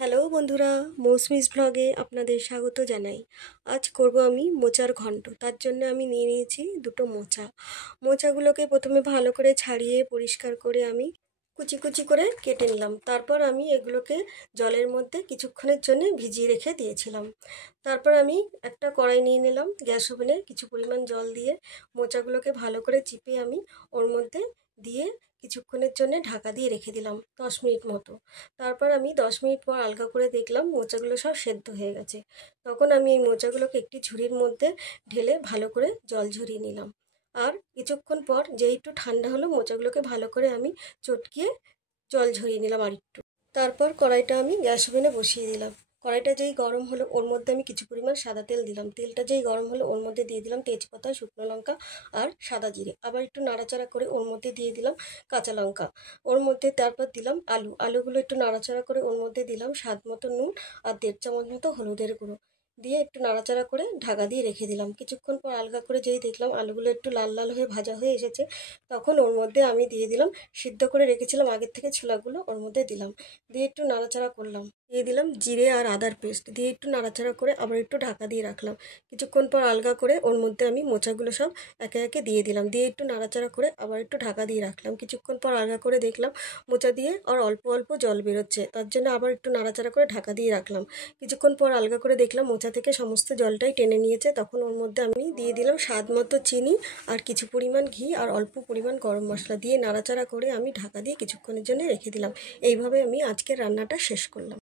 Hello বন্ধুরা, মৌসুমিস ব্লগে আপনাদের স্বাগত জানাই। আজ করব আমি মোচার ঘন্ট। তার জন্য আমি নিয়ে নিয়েছি দুটো মোচা। মোচাগুলোকে প্রথমে ভালো করে ছাড়িয়ে পরিষ্কার করে আমি কুচি কুচি করে কেটে নিলাম। তারপর আমি এগুলোকে জলের মধ্যে কিছুক্ষণের জন্য ভিজিয়ে রেখে দিয়েছিলাম। তারপর আমি একটা কড়াই নিয়ে নিলাম, গ্যাস ওভেনে কিছু পরিমাণ জল দিয়ে মোচাগুলোকে ভালো করে চিপে আমি ওর মধ্যে দিয়ে কিছুক্ষণের জন্য ঢাকা দিয়ে রেখে দিলাম 10 মিনিট মতো। তারপর আমি 10 মিনিট পর আলগা করে দেখলাম মোচাগুলো সব সেদ্ধ হয়ে গেছে। তখন আমি এই মোচাগুলোকে একটি ঝুড়ির মধ্যে ঢেলে ভালো করে জল ঝরিয়ে নিলাম। আর কিছুক্ষণ পর যেই একটু ঠান্ডা হলো মোচাগুলোকে ভালো করে আমি চটকিয়ে জল ঝরিয়ে নিলাম আরেকটু। তারপর কড়াইটা আমি গ্যাস ওভেনে বসিয়ে দিলাম। কড়াইটা যেই গরম হলো ওর মধ্যে আমি কিছু পরিমাণ সাদা তেল দিলাম। তেলটা যেই গরম হলো ওর মধ্যে দিয়ে দিলাম তেজপাতা, শুকনো লঙ্কা আর সাদা জিরে। আবার একটু নাড়াচাড়া করে ওর মধ্যে দিয়ে দিলাম কাঁচা লঙ্কা। ওর মধ্যে তারপর দিলাম আলুগুলো একটু নাড়াচাড়া করে ওর মধ্যে দিলাম স্বাদ মতো নুন আর 1.5 চামচ মতো হলুদের গুঁড়ো দিয়ে একটু নাড়াচাড়া করে ঢাকা দিয়ে রেখে দিলাম। কিছুক্ষণ পর আলগা করে যেই দেখলাম আলুগুলো একটু লাল লাল হয়ে ভাজা হয়ে এসেছে, তখন ওর মধ্যে আমি দিয়ে দিলাম সিদ্ধ করে রেখেছিলাম আগের থেকে ছোলাগুলো, ওর মধ্যে দিলাম। দিয়ে একটু নাড়াচাড়া করলাম। দিয়ে দিলাম জিরে আর আদার পেস্ট দিয়ে একটু নাড়াচাড়া করে আবার একটু ঢাকা দিয়ে রাখলাম। কিছুক্ষণ পর আলগা করে ওর মধ্যে আমি মোচাগুলো সব একে একে দিয়ে দিলাম। দিয়ে একটু নাড়াচাড়া করে আবার একটু ঢাকা দিয়ে রাখলাম। কিছুক্ষণ পর আলগা করে দেখলাম মোচা দিয়ে আর অল্প অল্প জল বেরোচ্ছে, তার জন্য আবার একটু নাড়াচাড়া করে ঢাকা দিয়ে রাখলাম। কিছুক্ষণ পর আলগা করে দেখলাম মোচা থেকে সমস্ত জলটাই টেনে নিয়েছে, তখন ওর মধ্যে আমি দিয়ে দিলাম স্বাদ মতো চিনি আর কিছু পরিমাণ ঘি আর অল্প পরিমাণ গরম মশলা দিয়ে নাড়াচাড়া করে আমি ঢাকা দিয়ে কিছুক্ষণের জন্য রেখে দিলাম। এইভাবে আমি আজকের রান্নাটা শেষ করলাম।